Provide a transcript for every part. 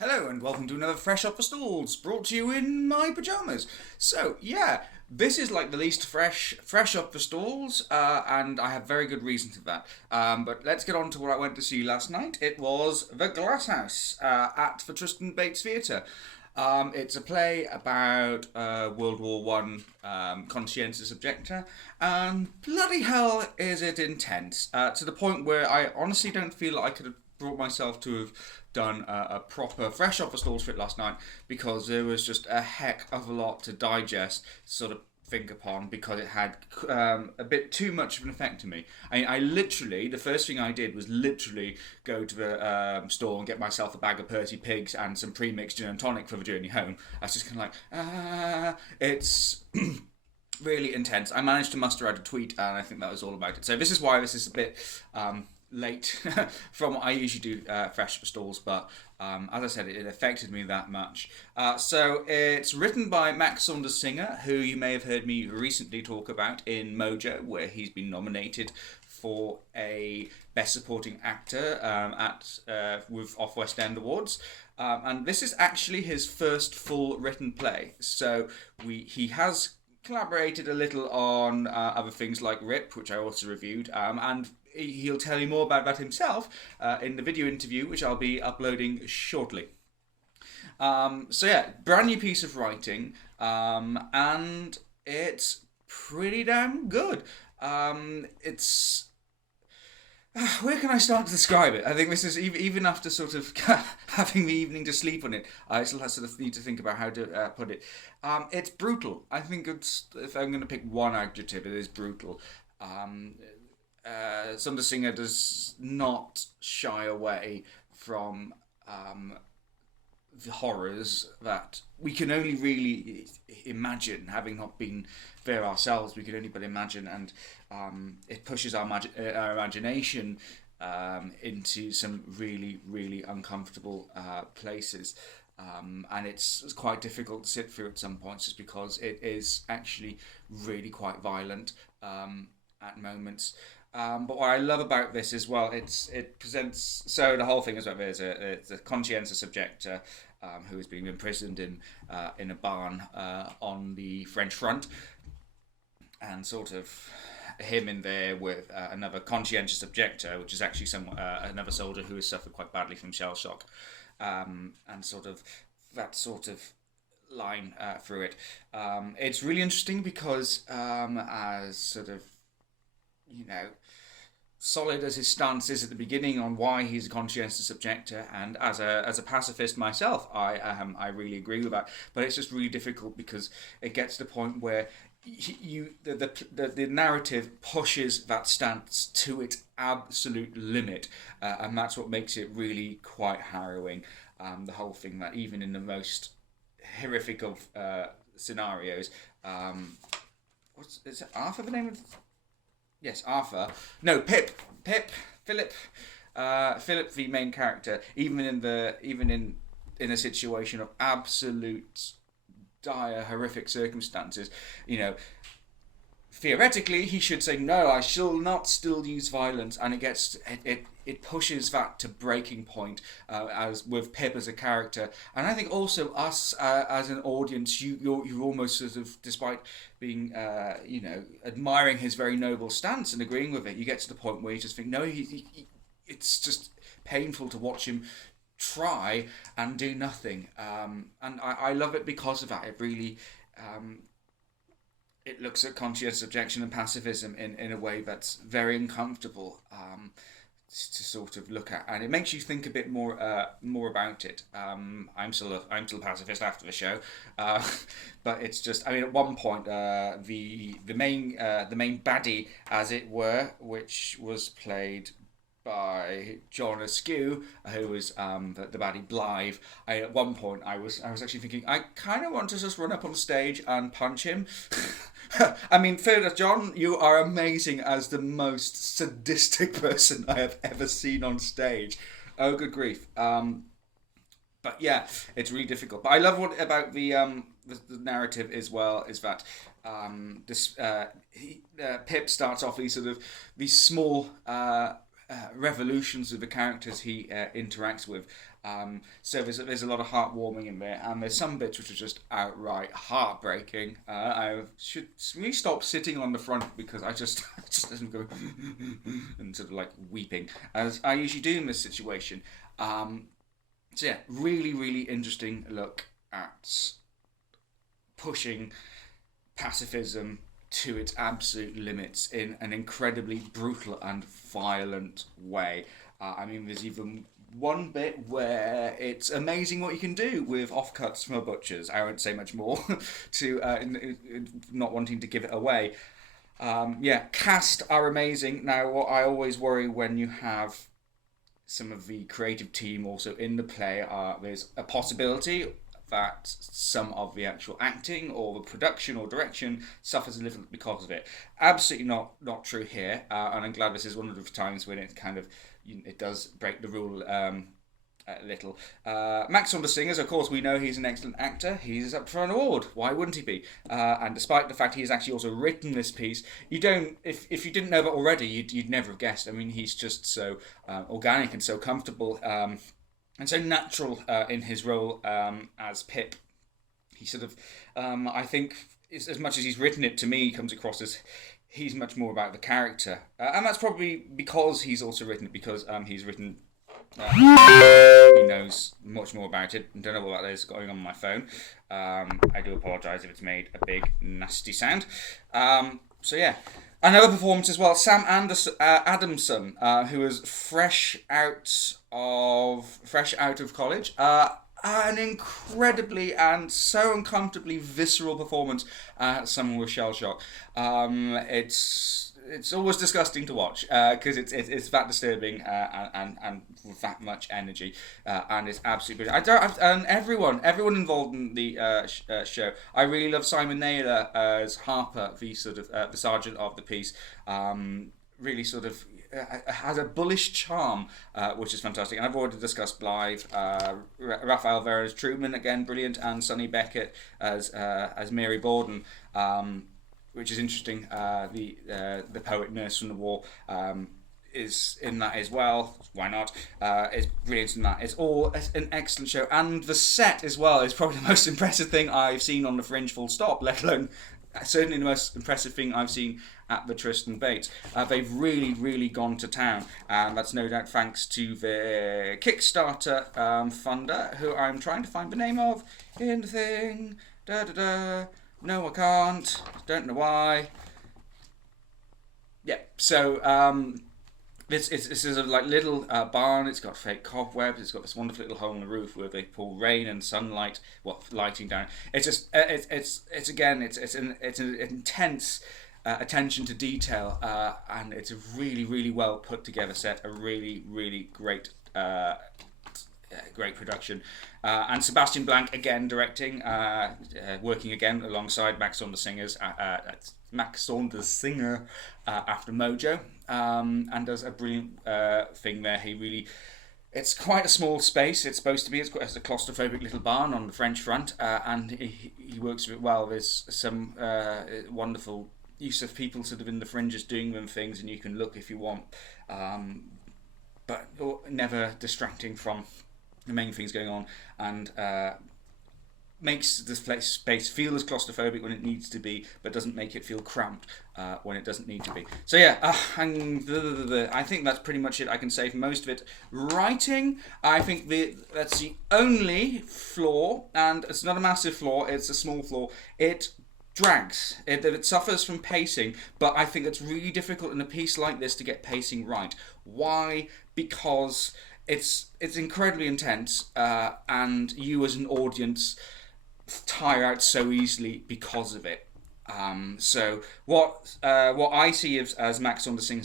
Hello and welcome to another Fresh Off the Stalls, brought to you in my pyjamas. So yeah, this is like the least fresh off the stalls, and I have very good reason for that. But let's get on to what I went to see last night. It was The Glasshouse at the Tristan Theatre. It's a play about World War One conscientious objector, and bloody hell is it intense to the point where I honestly don't feel like I could have brought myself to have done a proper fresh off the stalls fit last night because there was just a heck of a lot to digest, sort of think upon because it had a bit too much of an effect to me. I literally, the first thing I did was literally go to the store and get myself a bag of Percy Pigs and some pre-mixed gin and tonic for the journey home. I was just kind of like, it's really intense. I managed to muster out a tweet and I think that was all about it. So this is why this is a bit late from what I usually do fresh stalls, but as I said, it affected me that much. So it's written by Max Saunders Singer, who you may have heard me recently talk about in Mojo, where he's been nominated for a Best Supporting Actor with Off West End Awards. And this is actually his first full written play. So he has collaborated a little on other things like Rip, which I also reviewed, and he'll tell you more about that himself in the video interview, which I'll be uploading shortly. So yeah, brand new piece of writing, and it's pretty damn good. It's where can I start to describe it? I think this is even after sort of having the evening to sleep on it, I still sort of need to think about how to put it. It's brutal. I think if I'm going to pick one adjective, it is brutal. Saunders Singer does not shy away from the horrors that we can only really imagine, having not been there ourselves. We can only but imagine, and it pushes our imagination into some really, really uncomfortable places. And it's quite difficult to sit through at some points just because it is actually really quite violent at moments. But what I love about this as well, it presents, so the whole thing is about there's a conscientious objector who is being imprisoned in a barn on the French front, and sort of him in there with another conscientious objector, which is actually another soldier who has suffered quite badly from shell shock, and sort of that sort of line through it. It's really interesting because as sort of, you know, solid as his stance is at the beginning on why he's a conscientious objector, and as a pacifist myself, I really agree with that. But it's just really difficult because it gets to the point where the narrative pushes that stance to its absolute limit, and that's what makes it really quite harrowing. The whole thing that even in the most horrific of scenarios, is it Arthur the name of? Yes, Arthur. No, Pip. Philip. Philip, the main character, even in a situation of absolute dire, horrific circumstances, you know, theoretically he should say no, I shall not still use violence, and it pushes that to breaking point as with Pip as a character. And I think also us as an audience, you're almost sort of, despite being admiring his very noble stance and agreeing with it, you get to the point where you just think no, it's just painful to watch him try and do nothing. And I love it because of that. It really it looks at conscientious objection and pacifism in a way that's very uncomfortable to sort of look at, and it makes you think a bit more about it. I'm still a pacifist after the show, but it's just, I mean, at one point the main baddie, as it were, which was played by John Askew, who was the baddie Blythe. At one point I was actually thinking I kind of want to just run up on stage and punch him. I mean, fair John, you are amazing as the most sadistic person I have ever seen on stage. Oh, good grief. But yeah, it's really difficult. But I love what about the narrative as well is that Pip starts off these small revolutions of the characters he interacts with, So there's a lot of heartwarming in there, and there's some bits which are just outright heartbreaking. I should really stop sitting on the front because I just I just doesn't go and sort of like weeping as I usually do in this situation. So yeah, really really interesting look at pushing pacifism to its absolute limits in an incredibly brutal and violent way. I mean, there's even one bit where it's amazing what you can do with offcuts from a butcher's. I won't say much more to not wanting to give it away. Yeah, cast are amazing. Now, what I always worry when you have some of the creative team also in the play, there's a possibility that some of the actual acting or the production or direction suffers a little because of it. Absolutely not true here, and I'm glad this is one of the times when it kind of it does break the rule a little. Max Saunders Singer, of course, we know he's an excellent actor. He's up for an award. Why wouldn't he be? And despite the fact he has actually also written this piece, you don't. If you didn't know that already, you'd never have guessed. I mean, he's just so organic and so comfortable. And so natural in his role as Pip. He sort of, I think, as much as he's written it, to me, he comes across as he's much more about the character. And that's probably because he's also written it, because he's written... he knows much more about it. I don't know what that is going on my phone. I do apologise if it's made a big, nasty sound. So yeah. Another performance as well, Sam Adamson, who was fresh out of college. An incredibly and so uncomfortably visceral performance. Someone with shell shock. It's always disgusting to watch because it's that disturbing and with that much energy, and it's absolutely brilliant. Everyone involved in the show. I really love Simon Naylor as Harper, the sort of the sergeant of the piece. Really sort of has a bullish charm, which is fantastic. And I've already discussed Blythe, Raphael Vera as Truman, again brilliant, and Sonny Beckett as Mary Borden. Which is interesting. The poet Nurse from the War is in that as well. Why not? It's brilliant in that. It's an excellent show, and the set as well is probably the most impressive thing I've seen on the Fringe. Full stop. Let alone certainly the most impressive thing I've seen at the Tristan Bates. They've really gone to town, and that's no doubt thanks to their Kickstarter funder, who I'm trying to find the name of in the thing. No, I can't. Don't know why. Yeah, so this is a like little barn. It's got fake cobwebs. It's got this wonderful little hole in the roof where they pull rain and sunlight, lighting down. It's just it's an intense attention to detail, and it's a really well put together set. A really great. Great production, and Sebastian Blanc again directing, working again alongside Max Saunders Singer after Mojo, and does a brilliant thing there. It's quite a small space. It's supposed to be. It's a claustrophobic little barn on the French front, and he works with it well. There's some wonderful use of people sort of in the fringes doing them things, and you can look if you want, but never distracting from the main things going on, and makes this space feel as claustrophobic when it needs to be, but doesn't make it feel cramped when it doesn't need to be. So yeah, I think that's pretty much it I can say for most of it. Writing, I think that's the only flaw, and it's not a massive flaw, it's a small flaw. It drags. It suffers from pacing, but I think it's really difficult in a piece like this to get pacing right. Why? Because it's incredibly intense, and you as an audience tire out so easily because of it. So what I see as Max Saunders Singer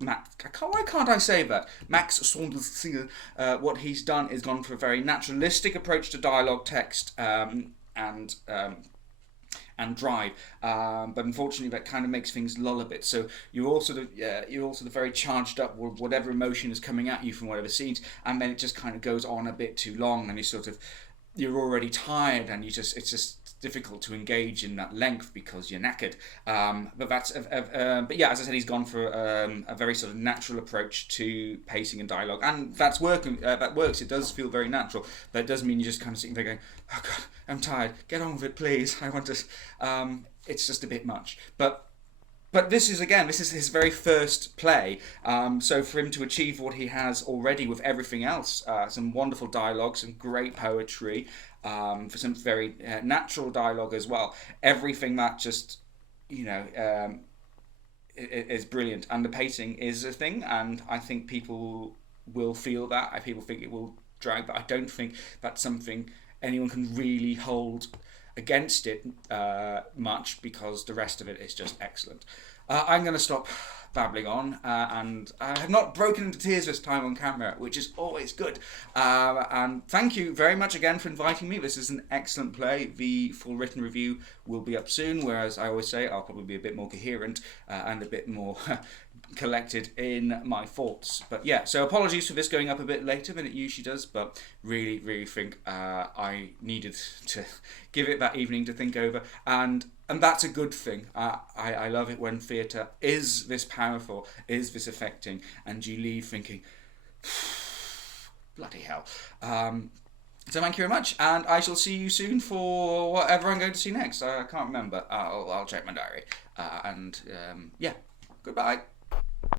why can't I say that? Max Saunders Singer, what he's done is gone for a very naturalistic approach to dialogue, text, and drive, but unfortunately that kind of makes things lull a bit. So you're all sort of very charged up with whatever emotion is coming at you from whatever scenes, and then it just kind of goes on a bit too long, and you're already tired, and it's just difficult to engage in that length because you're knackered. But yeah, as I said, he's gone for a very sort of natural approach to pacing and dialogue, and that's working. That works. It does feel very natural, but it does mean you're just kind of sitting there going, "Oh God, I'm tired. Get on with it, please. I want to." It's just a bit much, But this is his very first play. So for him to achieve what he has already with everything else, some wonderful dialogue, some great poetry, for some very natural dialogue as well. Everything that just, is brilliant. And the pacing is a thing, and I think people will feel that. People think it will drag, but I don't think that's something anyone can really hold against it much, because the rest of it is just excellent. I'm going to stop babbling on, and I have not broken into tears this time on camera, which is always good. And thank you very much again for inviting me. This is an excellent play. The full written review will be up soon, whereas I always say I'll probably be a bit more coherent and a bit more collected in my thoughts. But yeah, so apologies for this going up a bit later than it usually does, but really, really think I needed to give it that evening to think over, and that's a good thing. I love it when theatre is this powerful, is this affecting, and you leave thinking, bloody hell. So thank you very much, and I shall see you soon for whatever I'm going to see next. I can't remember. I'll check my diary. Yeah, goodbye.